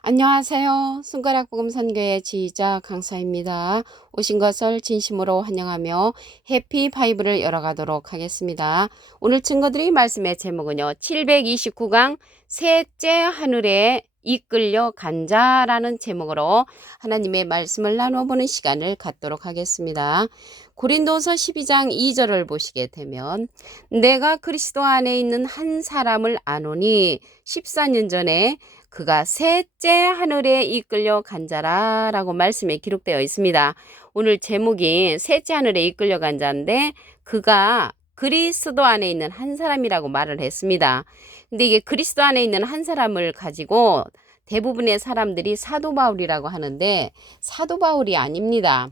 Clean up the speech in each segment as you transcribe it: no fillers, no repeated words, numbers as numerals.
안녕하세요. 손가락 복음 선교의 지휘자 강사입니다. 오신 것을 진심으로 환영하며 해피 바이블을 열어가도록 하겠습니다. 오늘 증거드릴 말씀의 제목은요. 729강 셋째 하늘에 이끌려 간 자라는 제목으로 하나님의 말씀을 나눠보는 시간을 갖도록 하겠습니다. 고린도서 12장 2절을 보시게 되면 내가 그리스도 안에 있는 한 사람을 아노니 14년 전에 그가 셋째 하늘에 이끌려 간 자라라고 말씀에 기록되어 있습니다. 오늘 제목이 셋째 하늘에 이끌려 간 자인데 그가 그리스도 안에 있는 한 사람이라고 말을 했습니다. 근데 이게 그리스도 안에 있는 한 사람을 가지고 대부분의 사람들이 사도 바울이라고 하는데 사도 바울이 아닙니다.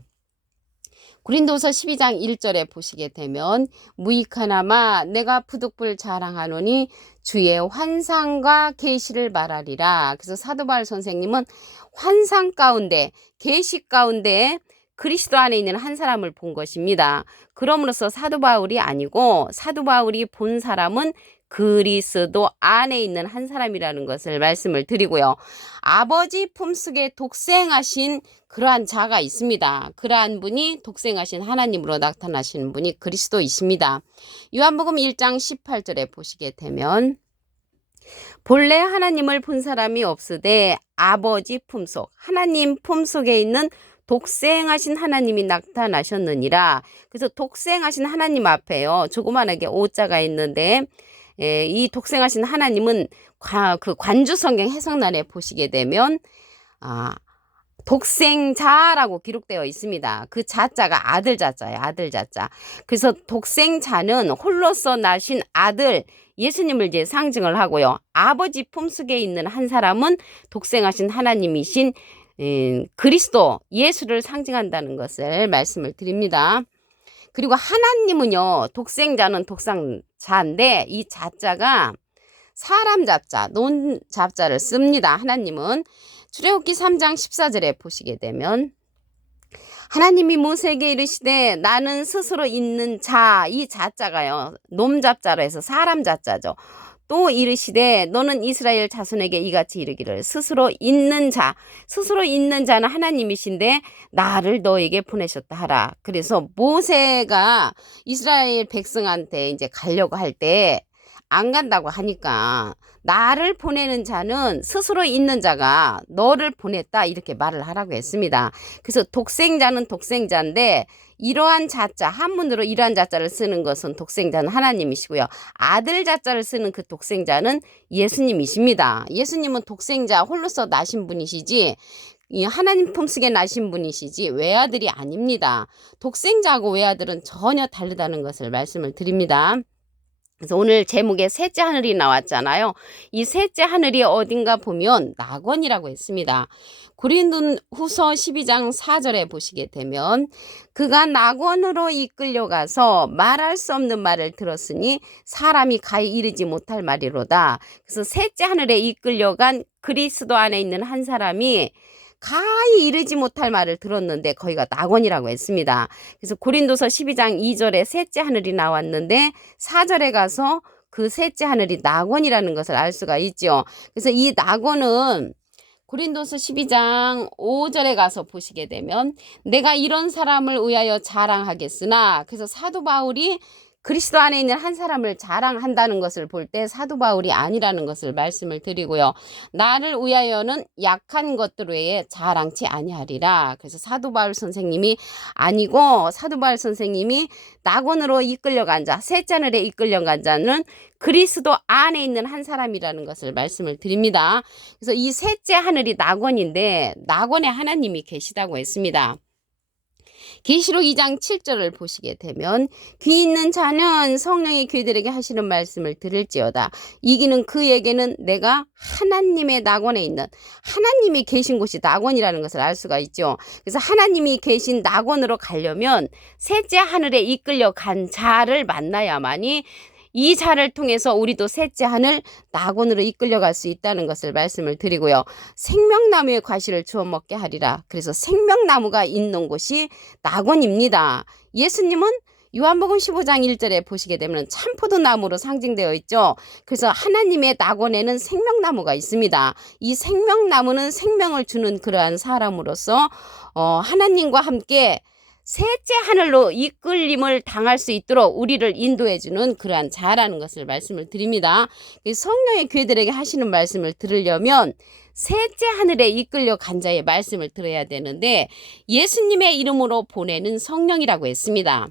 고린도서 12장 1절에 보시게 되면 무익하나마 내가 부득불 자랑하노니 주의 환상과 계시를 말하리라. 그래서 사도 바울 선생님은 환상 가운데 계시 가운데 그리스도 안에 있는 한 사람을 본 것입니다. 그러므로서 사도 바울이 아니고 사도 바울이 본 사람은 그리스도 안에 있는 한 사람이라는 것을 말씀을 드리고요. 아버지 품속에 독생하신 그러한 자가 있습니다. 그러한 분이 독생하신 하나님으로 나타나시는 분이 그리스도이십니다. 요한복음 1장 18절에 보시게 되면 본래 하나님을 본 사람이 없으되 아버지 품속 하나님 품속에 있는 독생하신 하나님이 나타나셨느니라. 그래서 독생하신 하나님 앞에요. 조그만하게 오자가 있는데 이 독생하신 하나님은 그 관주성경 해석란에 보시게 되면 독생자라고 기록되어 있습니다. 그 자자가 아들 자자예요. 아들 자자. 그래서 독생자는 홀로서 나신 아들 예수님을 이제 상징을 하고요. 아버지 품속에 있는 한 사람은 독생하신 하나님이신 그리스도 예수를 상징한다는 것을 말씀을 드립니다. 그리고 하나님은요. 독생자는 독생자인데 이 자자가 사람 잡자, 논 잡자를 씁니다. 하나님은 출애굽기 3장 14절에 보시게 되면 하나님이 모세에게 이르시되 나는 스스로 있는 자, 이 자자가요. 놈 잡자로 해서 사람 자자죠. 또 이르시되 너는 이스라엘 자손에게 이같이 이르기를 스스로 있는 자, 스스로 있는 자는 하나님이신데 나를 너에게 보내셨다 하라. 그래서 모세가 이스라엘 백성한테 이제 가려고 할 때 안 간다고 하니까 나를 보내는 자는 스스로 있는 자가 너를 보냈다 이렇게 말을 하라고 했습니다. 그래서 독생자는 독생자인데 이러한 자자 한문으로 이러한 자자를 쓰는 것은 독생자는 하나님이시고요. 아들 자자를 쓰는 그 독생자는 예수님이십니다. 예수님은 독생자 홀로서 나신 분이시지 이 하나님 품속에 나신 분이시지 외아들이 아닙니다. 독생자하고 외아들은 전혀 다르다는 것을 말씀을 드립니다. 그래서 오늘 제목에 셋째 하늘이 나왔잖아요. 이 셋째 하늘이 어딘가 보면 낙원이라고 했습니다. 고린도후서 12장 4절에 보시게 되면 그가 낙원으로 이끌려가서 말할 수 없는 말을 들었으니 사람이 가히 이르지 못할 말이로다. 그래서 셋째 하늘에 이끌려간 그리스도 안에 있는 한 사람이 가히 이르지 못할 말을 들었는데 거기가 낙원이라고 했습니다. 그래서 고린도서 12장 2절에 셋째 하늘이 나왔는데 4절에 가서 그 셋째 하늘이 낙원이라는 것을 알 수가 있죠. 그래서 이 낙원은 고린도서 12장 5절에 가서 보시게 되면 내가 이런 사람을 위하여 자랑하겠으나 그래서 사도 바울이 그리스도 안에 있는 한 사람을 자랑한다는 것을 볼 때 사도 바울이 아니라는 것을 말씀을 드리고요. 나를 위하여는 약한 것들 외에 자랑치 아니하리라. 그래서 사도 바울 선생님이 아니고 사도 바울 선생님이 낙원으로 이끌려간 자, 셋째 하늘에 이끌려간 자는 그리스도 안에 있는 한 사람이라는 것을 말씀을 드립니다. 그래서 이 셋째 하늘이 낙원인데 낙원에 하나님이 계시다고 했습니다. 계시록 2장 7절을 보시게 되면 귀 있는 자는 성령의 귀들에게 하시는 말씀을 들을지어다. 이기는 그에게는 내가 하나님의 낙원에 있는 하나님이 계신 곳이 낙원이라는 것을 알 수가 있죠. 그래서 하나님이 계신 낙원으로 가려면 셋째 하늘에 이끌려 간 자를 만나야만이 이 자를 통해서 우리도 셋째 하늘 낙원으로 이끌려갈 수 있다는 것을 말씀을 드리고요. 생명나무의 과실을 주워 먹게 하리라. 그래서 생명나무가 있는 곳이 낙원입니다. 예수님은 요한복음 15장 1절에 보시게 되면 참포도나무로 상징되어 있죠. 그래서 하나님의 낙원에는 생명나무가 있습니다. 이 생명나무는 생명을 주는 그러한 사람으로서 하나님과 함께 셋째 하늘로 이끌림을 당할 수 있도록 우리를 인도해주는 그러한 자라는 것을 말씀을 드립니다. 성령의 교회들에게 하시는 말씀을 들으려면 셋째 하늘에 이끌려 간 자의 말씀을 들어야 되는데 예수님의 이름으로 보내는 성령이라고 했습니다.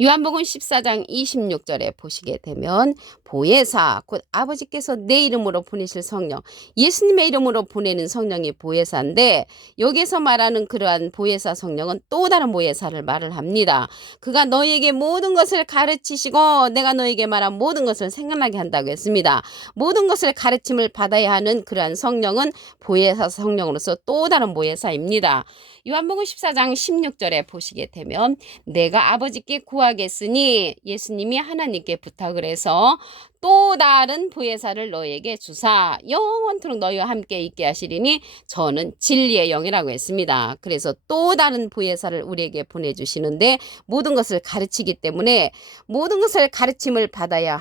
요한복음 14장 26절에 보시게 되면 보혜사 곧 아버지께서 내 이름으로 보내실 성령, 예수님의 이름으로 보내는 성령이 보혜사인데 여기서 말하는 그러한 보혜사 성령은 또 다른 보혜사를 말을 합니다. 그가 너희에게 모든 것을 가르치시고 내가 너희에게 말한 모든 것을 생각나게 한다고 했습니다. 모든 것을 가르침을 받아야 하는 그러한 성령은 보혜사 성령으로서 또 다른 보혜사입니다. 요한복음 14장 16절에 보시게 되면 내가 아버지께 구하겠으니 예수님이 하나님께 부탁을 해서 또 다른 보혜사를 너희에게 주사 영원토록 너희와 함께 있게 하시리니 저는 진리의 영이라고 했습니다. 그래서 또 다른 보혜사를 우리에게 보내주시는데 모든 것을 가르치기 때문에 모든 것을 가르침을 받아야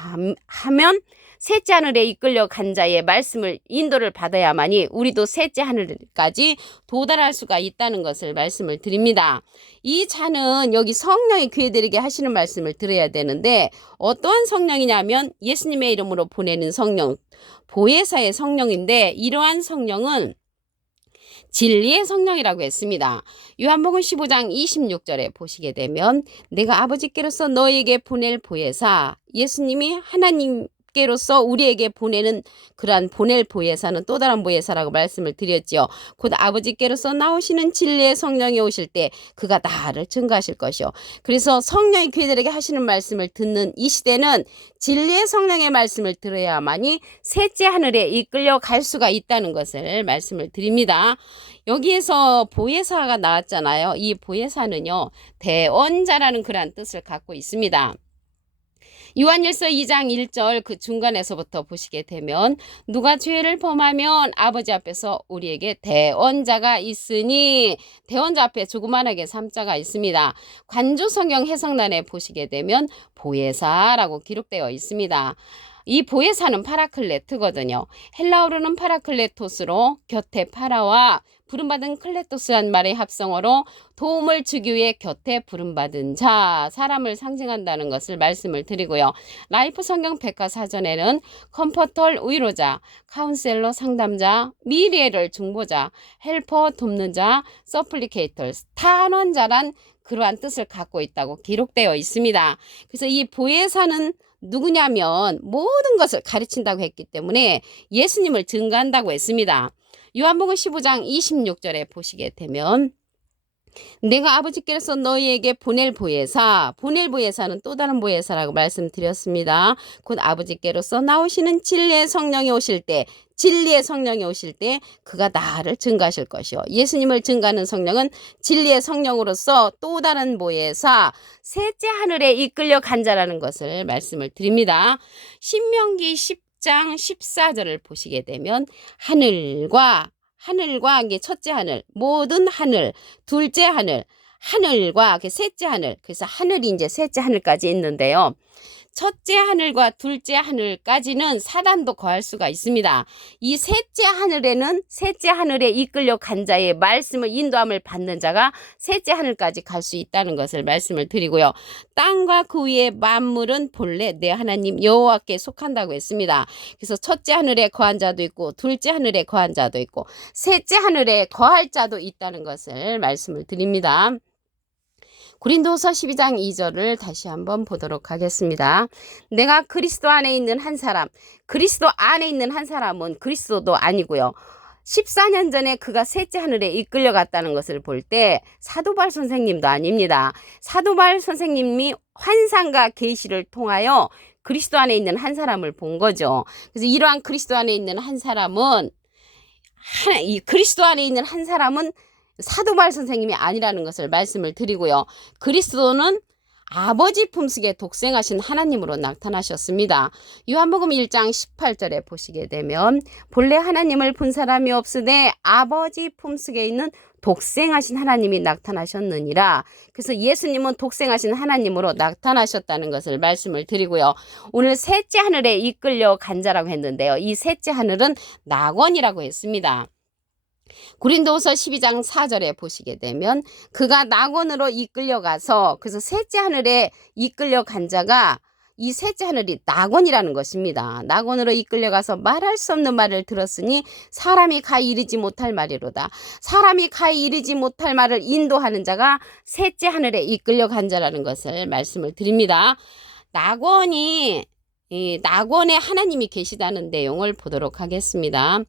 하면 셋째 하늘에 이끌려 간 자의 말씀을 인도를 받아야만이 우리도 셋째 하늘까지 도달할 수가 있다는 것을 말씀을 드립니다. 이 자는 여기 성령의 교회들에게 하시는 말씀을 들어야 되는데 어떠한 성령이냐면 예수님의 이름으로 보내는 성령, 보혜사의 성령인데 이러한 성령은 진리의 성령이라고 했습니다. 요한복음 15장 26절에 보시게 되면 내가 아버지께로서 너희에게 보낼 보혜사, 예수님이 하나님께로서 우리에게 보내는 그러한 보낼 보혜사는 또 다른 보혜사라고 말씀을 드렸지요. 곧 아버지께로서 나오시는 진리의 성령이 오실 때 그가 나를 증거하실 것이요. 그래서 성령이 교회들에게 하시는 말씀을 듣는 이 시대는 진리의 성령의 말씀을 들어야만이 셋째 하늘에 이끌려 갈 수가 있다는 것을 말씀을 드립니다. 여기에서 보혜사가 나왔잖아요. 이 보혜사는요, 대언자라는 그러한 뜻을 갖고 있습니다. 요한일서 2장 1절 그 중간에서부터 보시게 되면 누가 죄를 범하면 아버지 앞에서 우리에게 대언자가 있으니 대언자 앞에 조그만하게 3자가 있습니다. 관조성경 해석란에 보시게 되면 보혜사라고 기록되어 있습니다. 이 보혜사는 파라클레트거든요. 헬라어로는 파라클레토스로 곁에 파라와 부름받은 클레토스란 말의 합성어로 도움을 주기 위해 곁에 부름받은 자, 사람을 상징한다는 것을 말씀을 드리고요. 라이프 성경 백과사전에는 컴포터 위로자, 카운셀러 상담자, 미리에를 중보자, 헬퍼 돕는 자, 서플리케이터, 탄원자란 그러한 뜻을 갖고 있다고 기록되어 있습니다. 그래서 이 보혜사는 누구냐면 모든 것을 가르친다고 했기 때문에 예수님을 증거한다고 했습니다. 요한복음 15장 26절에 보시게 되면 내가 아버지께서 너희에게 보낼 보혜사는 또 다른 보혜사라고 말씀드렸습니다. 곧 아버지께로서 나오시는 진리의 성령이 오실 때 그가 나를 증거하실 것이요. 예수님을 증거하는 성령은 진리의 성령으로서 또 다른 보혜사, 셋째 하늘에 이끌려 간 자라는 것을 말씀을 드립니다. 신명기 10장 14절을 보시게 되면 하늘과 이게 첫째 하늘, 모든 하늘, 둘째 하늘, 하늘과 셋째 하늘, 그래서 하늘이 이제 셋째 하늘까지 있는데요. 첫째 하늘과 둘째 하늘까지는 사단도 거할 수가 있습니다. 이 셋째 하늘에는 셋째 하늘에 이끌려 간 자의 말씀을 인도함을 받는 자가 셋째 하늘까지 갈 수 있다는 것을 말씀을 드리고요. 땅과 그 위의 만물은 본래 내 하나님 여호와께 속한다고 했습니다. 그래서 첫째 하늘에 거한 자도 있고 둘째 하늘에 거한 자도 있고 셋째 하늘에 거할 자도 있다는 것을 말씀을 드립니다. 고린도서 12장 2절을 다시 한번 보도록 하겠습니다. 내가 그리스도 안에 있는 한 사람, 그리스도 안에 있는 한 사람은 그리스도도 아니고요. 14년 전에 그가 셋째 하늘에 이끌려 갔다는 것을 볼 때 사도바울 선생님도 아닙니다. 사도바울 선생님이 환상과 계시를 통하여 그리스도 안에 있는 한 사람을 본 거죠. 그래서 이러한 그리스도 안에 있는 한 사람은 사도바울 선생님이 아니라는 것을 말씀을 드리고요. 그리스도는 아버지 품속에 독생하신 하나님으로 나타나셨습니다. 요한복음 1장 18절에 보시게 되면 본래 하나님을 본 사람이 없으되 아버지 품속에 있는 독생하신 하나님이 나타나셨느니라. 그래서 예수님은 독생하신 하나님으로 나타나셨다는 것을 말씀을 드리고요. 오늘 셋째 하늘에 이끌려 간 자라고 했는데요. 이 셋째 하늘은 낙원이라고 했습니다. 고린도후서 12장 4절에 보시게 되면 그가 낙원으로 이끌려가서 그래서 셋째 하늘에 이끌려간 자가 이 셋째 하늘이 낙원이라는 것입니다. 낙원으로 이끌려가서 말할 수 없는 말을 들었으니 사람이 가히 이르지 못할 말이로다. 사람이 가히 이르지 못할 말을 인도하는 자가 셋째 하늘에 이끌려간 자라는 것을 말씀을 드립니다. 이 낙원에 하나님이 계시다는 내용을 보도록 하겠습니다.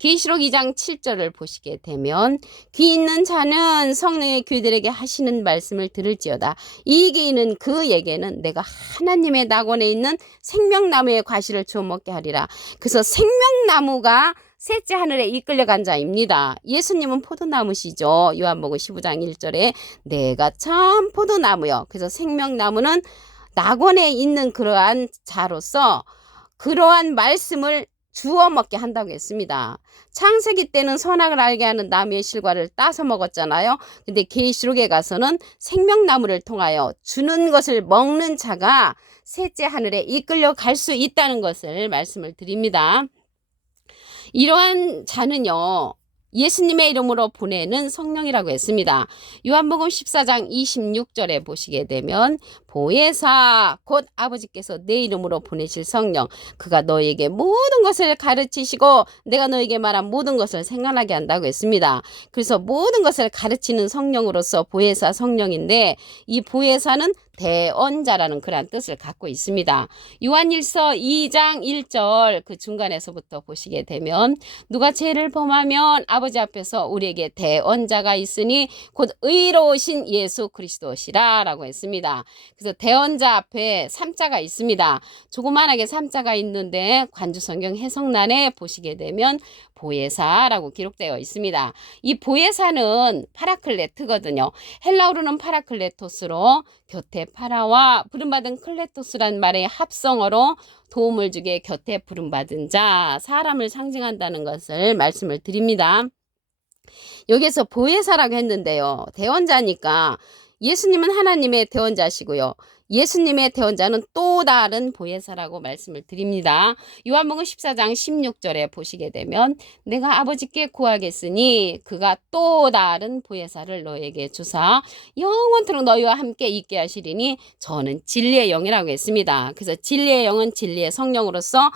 계시록 2장 7절을 보시게 되면 귀 있는 자는 성령의 교회들에게 하시는 말씀을 들을지어다. 이 귀는 그에게는 내가 하나님의 낙원에 있는 생명나무의 과실을 주워 먹게 하리라. 그래서 생명나무가 셋째 하늘에 이끌려간 자입니다. 예수님은 포도나무시죠. 요한복음 15장 1절에 내가 참 포도나무요. 그래서 생명나무는 낙원에 있는 그러한 자로서 그러한 말씀을 주워 먹게 한다고 했습니다. 창세기 때는 선악을 알게 하는 나무의 실과를 따서 먹었잖아요. 근데 계시록에 가서는 생명나무를 통하여 주는 것을 먹는 자가 셋째 하늘에 이끌려 갈 수 있다는 것을 말씀을 드립니다. 이러한 자는요, 예수님의 이름으로 보내는 성령이라고 했습니다. 요한복음 14장 26절에 보시게 되면 보혜사 곧 아버지께서 내 이름으로 보내실 성령 그가 너에게 모든 것을 가르치시고 내가 너에게 말한 모든 것을 생각나게 한다고 했습니다. 그래서 모든 것을 가르치는 성령으로서 보혜사 성령인데 이 보혜사는 대언자라는 그런 뜻을 갖고 있습니다. 요한일서 2장 1절 그 중간에서부터 보시게 되면 누가 죄를 범하면 아버지 앞에서 우리에게 대언자가 있으니 곧 의로우신 예수 그리스도시라 라고 했습니다. 그래서 대언자 앞에 3자가 있습니다. 조그만하게 3자가 있는데 관주성경 해석란에 보시게 되면 보혜사라고 기록되어 있습니다. 이 보혜사는 파라클레트거든요. 헬라어로는 파라클레토스로 곁에 파라와 부름받은 클레토스란 말의 합성어로 도움을 주게 곁에 부름받은 자, 사람을 상징한다는 것을 말씀을 드립니다. 여기에서 보혜사라고 했는데요. 대언자니까 예수님은 하나님의 대언자시고요. 예수님의 대언자는 또 다른 보혜사라고 말씀을 드립니다. 요한복음 14장 16절에 보시게 되면 내가 아버지께 구하겠으니 그가 또 다른 보혜사를 너에게 주사 영원토록 너희와 함께 있게 하시리니 저는 진리의 영이라고 했습니다. 그래서 진리의 영은 진리의 성령으로서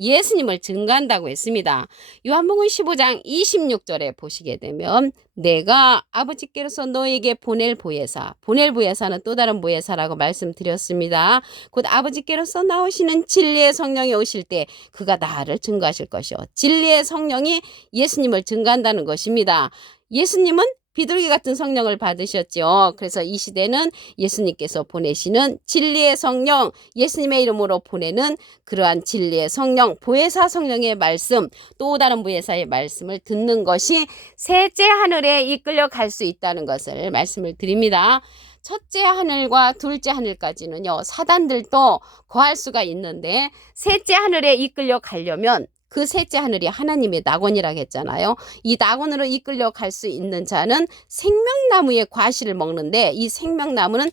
예수님을 증거한다고 했습니다. 요한복음 15장 26절에 보시게 되면 내가 아버지께로서 너에게 보낼 보혜사는 또 다른 보혜사라고 말씀드렸습니다. 곧 아버지께로서 나오시는 진리의 성령이 오실 때 그가 나를 증거하실 것이요. 진리의 성령이 예수님을 증거한다는 것입니다. 예수님은 비둘기 같은 성령을 받으셨죠. 그래서 이 시대는 예수님께서 보내시는 진리의 성령, 예수님의 이름으로 보내는 그러한 진리의 성령, 보혜사 성령의 말씀, 또 다른 보혜사의 말씀을 듣는 것이 셋째 하늘에 이끌려 갈 수 있다는 것을 말씀을 드립니다. 첫째 하늘과 둘째 하늘까지는요, 사단들도 거할 수가 있는데 셋째 하늘에 이끌려 가려면 그 셋째 하늘이 하나님의 낙원이라고 했잖아요. 이 낙원으로 이끌려 갈 수 있는 자는 생명나무의 과실을 먹는데 이 생명나무는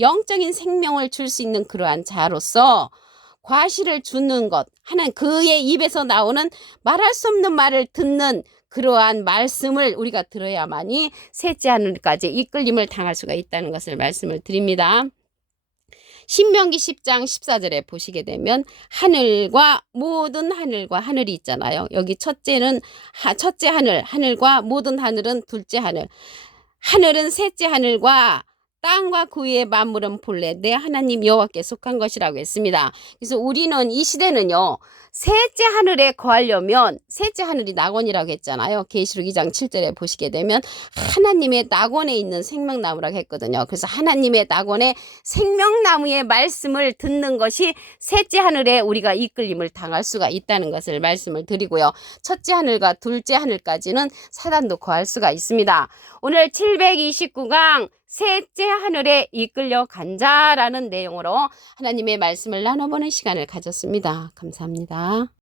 영적인 생명을 줄 수 있는 그러한 자로서 과실을 주는 것, 하나님 그의 입에서 나오는 말할 수 없는 말을 듣는 그러한 말씀을 우리가 들어야만이 셋째 하늘까지 이끌림을 당할 수가 있다는 것을 말씀을 드립니다. 신명기 10장 14절에 보시게 되면 모든 하늘과 하늘이 있잖아요. 여기 첫째 하늘과 모든 하늘은 둘째 하늘. 하늘은 셋째 하늘과 땅과 그 위의 만물은 본래 내 하나님 여호와께 속한 것이라고 했습니다. 그래서 우리는 이 시대는요. 셋째 하늘에 거하려면 셋째 하늘이 낙원이라고 했잖아요. 계시록 2장 7절에 보시게 되면 하나님의 낙원에 있는 생명나무라고 했거든요. 그래서 하나님의 낙원에 생명나무의 말씀을 듣는 것이 셋째 하늘에 우리가 이끌림을 당할 수가 있다는 것을 말씀을 드리고요. 첫째 하늘과 둘째 하늘까지는 사단도 거할 수가 있습니다. 오늘 729강 셋째 하늘에 이끌려 간 자라는 내용으로 하나님의 말씀을 나눠보는 시간을 가졌습니다. 감사합니다.